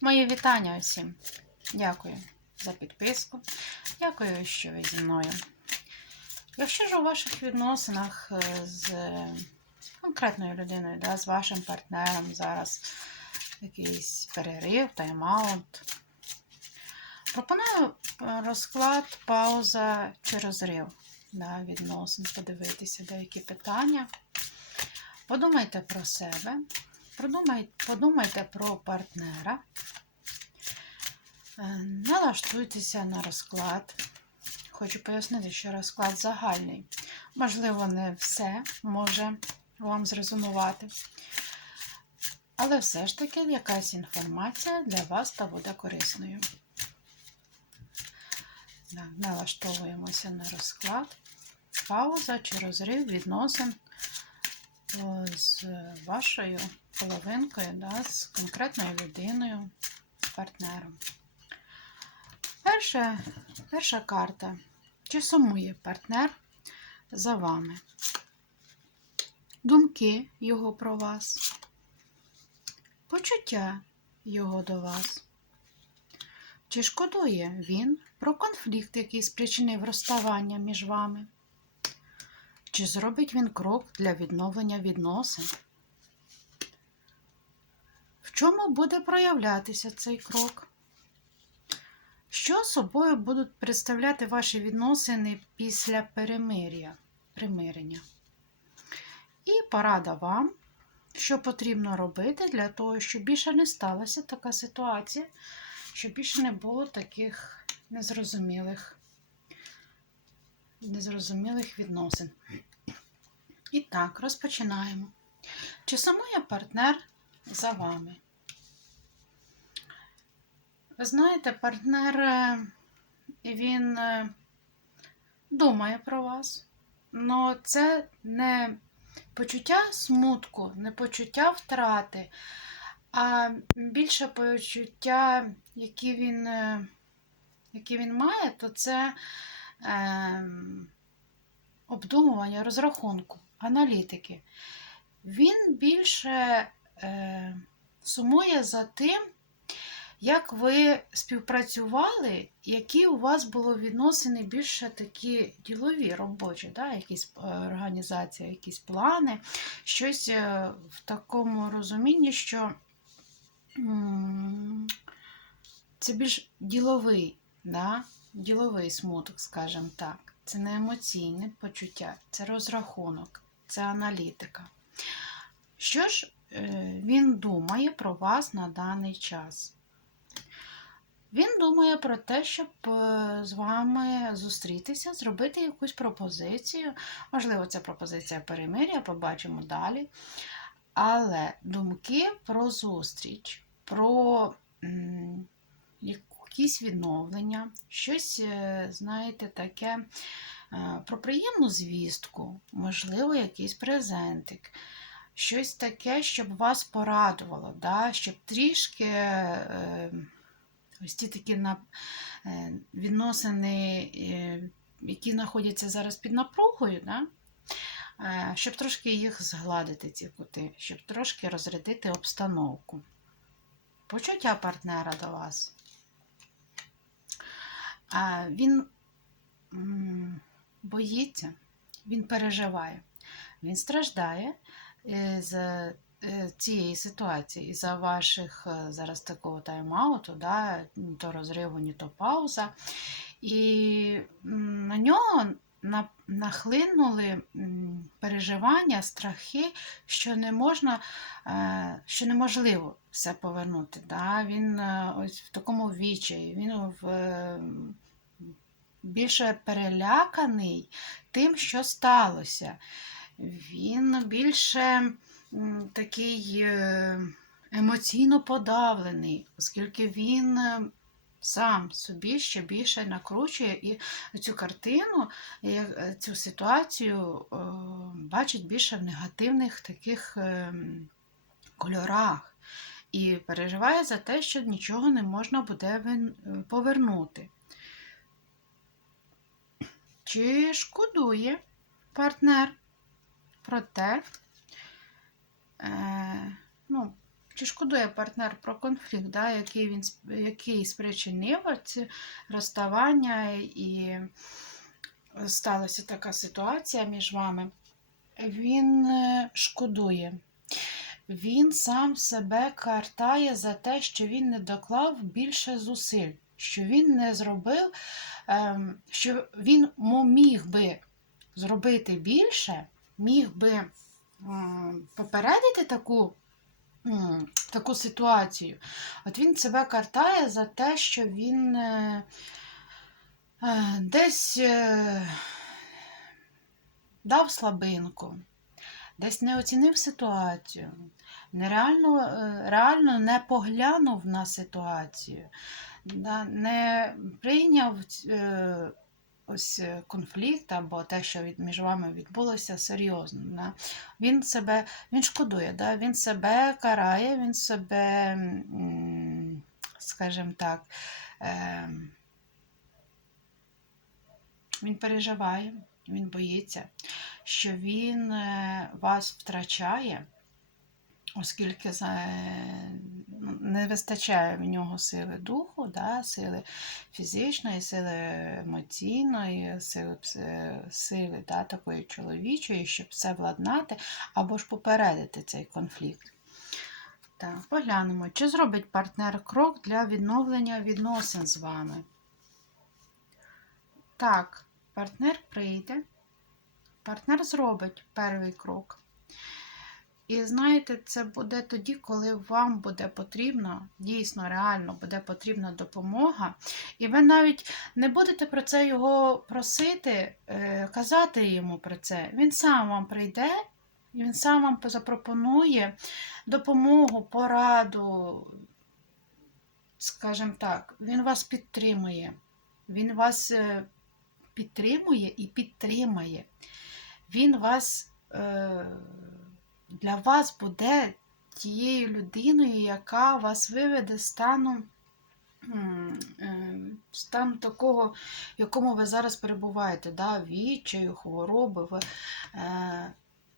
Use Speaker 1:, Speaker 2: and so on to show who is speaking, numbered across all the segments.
Speaker 1: Мої вітання усім. Дякую за підписку. Дякую, що ви зі мною. Якщо ж у ваших відносинах е, з конкретною людиною, да, з вашим партнером зараз якийсь перерив, тайм-аут, пропоную е, розклад, пауза чи розрив да, відносин, подивитися деякі питання. Подумайте про себе, подумайте, про партнера. Е, Налаштуйтеся на розклад. Хочу пояснити, що розклад загальний. Можливо, не все може вам зрезонувати. Але все ж таки якась інформація для вас та буде корисною. Налаштовуємося на розклад. Пауза чи розрив відносин з вашою половинкою, да, з конкретною людиною, партнером. Перша, перша карта. Чи сумує партнер за вами? Думки його про вас, почуття його до вас. Чи шкодує він про конфлікт, який спричинив розставання між вами? Чи зробить він крок для відновлення відносин? Чому буде проявлятися цей крок? Що собою будуть представляти ваші відносини після перемир'я, примирення? І порада вам, що потрібно робити для того, щоб більше не сталася така ситуація, щоб більше не було таких незрозумілих, незрозумілих відносин. І так, розпочинаємо. Чи сумує партнер за вами? Ви знаєте, партнер, е, він е, думає про вас, але це не почуття смутку, не почуття втрати, а більше почуття, які він, е, які він має, то це е, обдумування, розрахунку, аналітики. Він більше е, сумує за тим, як ви співпрацювали, які у вас були відносини більше такі ділові, робочі, да? якісь е, організації, якісь плани, щось е, в такому розумінні, що це більш діловий, да? діловий смуток, скажімо так. Це не емоційне почуття, це розрахунок, це аналітика. Що ж е, він думає про вас на даний час? Він думає про те, щоб е, з вами зустрітися, зробити якусь пропозицію. Можливо, це пропозиція перемир'я, побачимо далі. Але думки про зустріч, про якісь відновлення, щось, е, знаєте, таке е, про приємну звістку, можливо, якийсь презентик. Щось таке, щоб вас порадувало, да? щоб трішки ось ті такі е, відносини, е, які знаходяться зараз під напругою, да? е, щоб трошки їх згладити, ці кути, щоб трошки розрядити обстановку. Почуття партнера до вас. Він боїться, він переживає, він страждає з цієї ситуації, із-за ваших е, зараз такого тайм-ауту, да, ні то розриву, ні то пауза. І на нього нахлинули переживання, страхи, що не можна, е, що неможливо все повернути. Да? Він е, ось в такому відчаї, він в, е, більше переляканий тим, що сталося. Він більше такий е, емоційно подавлений, оскільки він е, сам собі ще більше накручує і цю картину, е, цю ситуацію бачить більше в негативних таких кольорах. І переживає за те, що нічого не можна буде повернути. Чи шкодує партнер про те, е, ну, Чи шкодує партнер про конфлікт, да, який він який спричинив ці розставання і сталася така ситуація між вами? Він е, шкодує. Він сам себе картає за те, що він не доклав більше зусиль, що він не зробив, ем, що він міг би зробити більше, міг би попередити таку, таку ситуацію. От він себе картає за те, що він е, е, десь е, дав слабинку, десь не оцінив ситуацію, нереально, реально не поглянув на ситуацію, не прийняв ось е, конфлікт або те, що між вами відбулося, серйозно. Да. Він себе він шкодує, да, він себе карає, він себе, скажімо так, е, він переживає, він боїться, що він е, вас втрачає, оскільки не вистачає в нього сили духу, да, сили фізичної, сили емоційної, сили, сили да, такої чоловічої, щоб все владнати або ж попередити цей конфлікт. Так, поглянемо, чи зробить партнер крок для відновлення відносин з вами. Так, партнер прийде, партнер зробить перший крок. І знаєте, це буде тоді, коли вам буде потрібна, дійсно, реально буде потрібна допомога. І ви навіть не будете про це його просити, е, казати йому про це. Він сам вам прийде, він сам вам запропонує допомогу, пораду, скажімо так, він вас підтримує. Він вас е, підтримує і підтримає. Він вас е, для вас буде тією людиною, яка вас виведе стану, е, стану такого, в якому ви зараз перебуваєте, да? відчаю, хвороби, ви е,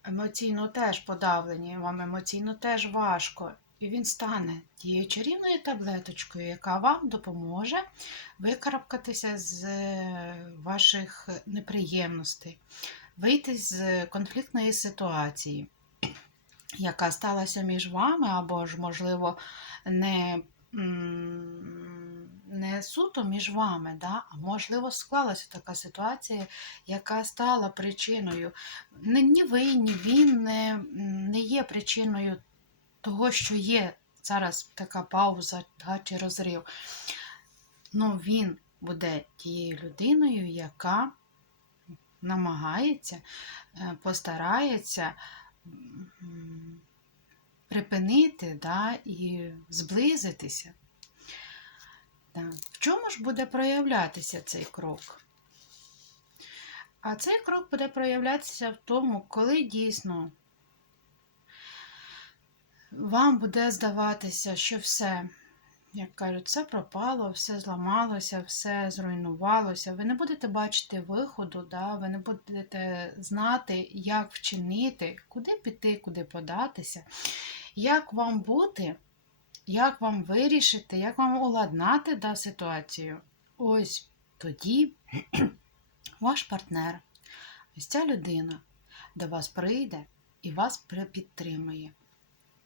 Speaker 1: емоційно теж подавлені, вам емоційно теж важко. І він стане тією чарівною таблеточкою, яка вам допоможе викарабкатися з е, ваших неприємностей, вийти з конфліктної ситуації, яка сталася між вами, або ж, можливо, не, не суто між вами, да? а можливо, склалася така ситуація, яка стала причиною. Ні ви, ні він не, не є причиною того, що є зараз така пауза да, чи розрив. Ну, він буде тією людиною, яка намагається, е, постарається припинити да, і зблизитися. Да. В чому ж буде проявлятися цей крок? А цей крок буде проявлятися в тому, коли дійсно вам буде здаватися, що все, як кажуть, все пропало, все зламалося, все зруйнувалося. Ви не будете бачити виходу, да? ви не будете знати, як вчинити, куди піти, куди податися, як вам бути, як вам вирішити, як вам уладнати да, ситуацію. Ось тоді ваш партнер, ось ця людина до вас прийде і вас підтримує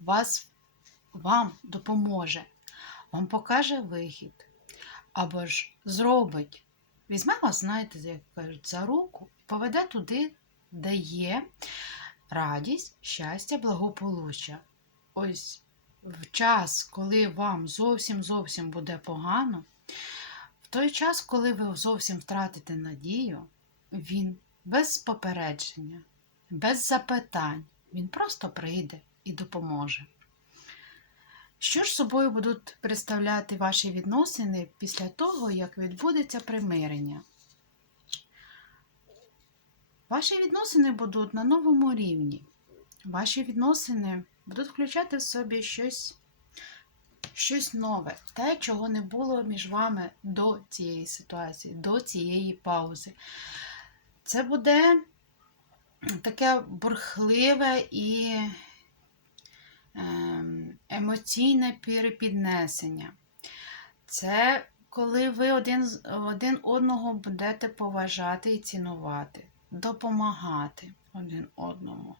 Speaker 1: вас, вам допоможе, вам покаже вихід, або ж зробить. Візьме вас, знаєте, як кажуть, за руку і поведе туди, де є радість, щастя, благополуччя. Ось в час, коли вам зовсім зовсім буде погано, в той час, коли ви зовсім втратите надію, він без попередження, без запитань, він просто прийде і допоможе. Що ж собою будуть представляти ваші відносини після того, як відбудеться примирення? Ваші відносини будуть на новому рівні. Ваші відносини будуть включати в собі щось, щось нове, те, чого не було між вами до цієї ситуації, до цієї паузи. Це буде таке бурхливе і ем, емоційне перепіднесення. Це коли ви один, один одного будете поважати і цінувати, допомагати один одному,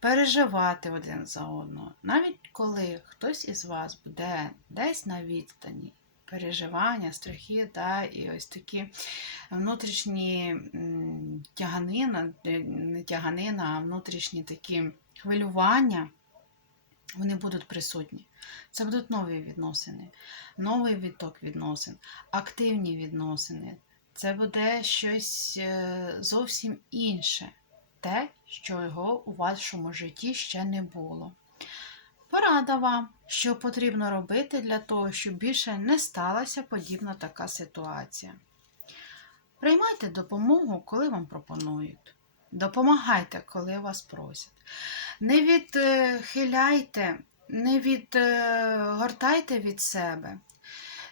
Speaker 1: переживати один за одного. Навіть коли хтось із вас буде десь на відстані, переживання, страхи, да, і ось такі внутрішні тяганина, не тяганина, а внутрішні такі хвилювання, вони будуть присутні. Це будуть нові відносини, новий відток відносин, активні відносини. Це буде щось е, зовсім інше, те, що його у вашому житті ще не було. Порада вам, що потрібно робити для того, щоб більше не сталася подібна така ситуація. Приймайте допомогу, коли вам пропонують. Допомагайте, коли вас просять. Не відхиляйте, не відгортайте від себе,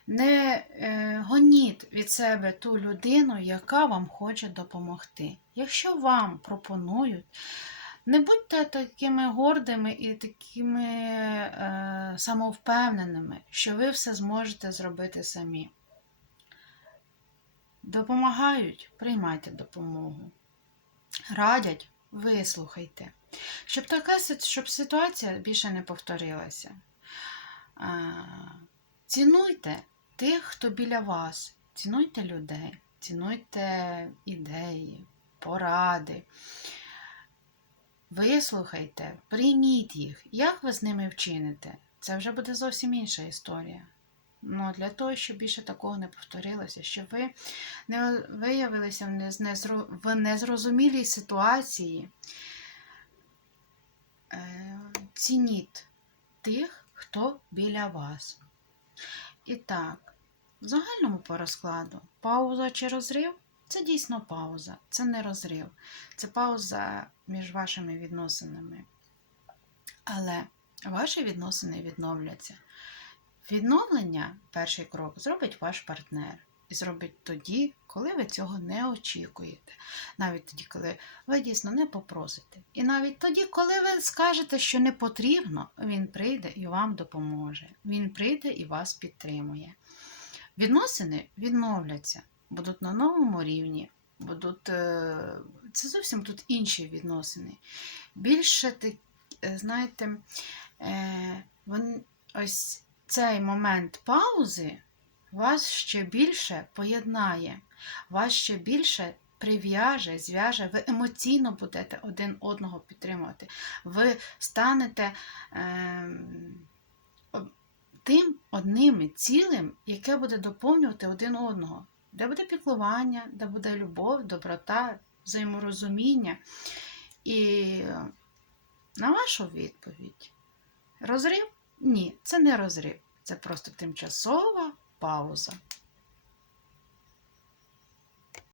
Speaker 1: не е, гоніть від себе ту людину, яка вам хоче допомогти. Якщо вам пропонують, не будьте такими гордими і такими е, самовпевненими, що ви все зможете зробити самі. Допомагають, приймайте допомогу. Радять, вислухайте. Щоб така щоб ситуація більше не повторилася. Цінуйте тих, хто біля вас. Цінуйте людей, цінуйте ідеї, поради. Вислухайте, прийміть їх. Як ви з ними вчините? Це вже буде зовсім інша історія. Ну, для того, щоб більше такого не повторилося, щоб ви не виявилися в нез- незро- в незрозумілій ситуації, е, цініть тих, хто біля вас. І так, в загальному по розкладу пауза чи розрив це дійсно пауза, це не розрив, це пауза між вашими відносинами. Але ваші відносини відновляться. Відновлення, перший крок, зробить ваш партнер. І зробить тоді, коли ви цього не очікуєте. Навіть тоді, коли ви дійсно не попросите. І навіть тоді, коли ви скажете, що не потрібно, він прийде і вам допоможе. Він прийде і вас підтримує. Відносини відновляться, будуть на новому рівні, будуть, е, це зовсім тут інші відносини. Більше, е, знаєте, е, вон- ось цей момент паузи вас ще більше поєднає, вас ще більше прив'яже, зв'яже, ви емоційно будете один одного підтримувати. Ви станете об- тим одним цілим, яке буде доповнювати один одного, де буде піклування, де буде любов, доброта, взаєморозуміння. І е, на вашу відповідь, розрив? Ні, це не розрив. Це просто тимчасова пауза.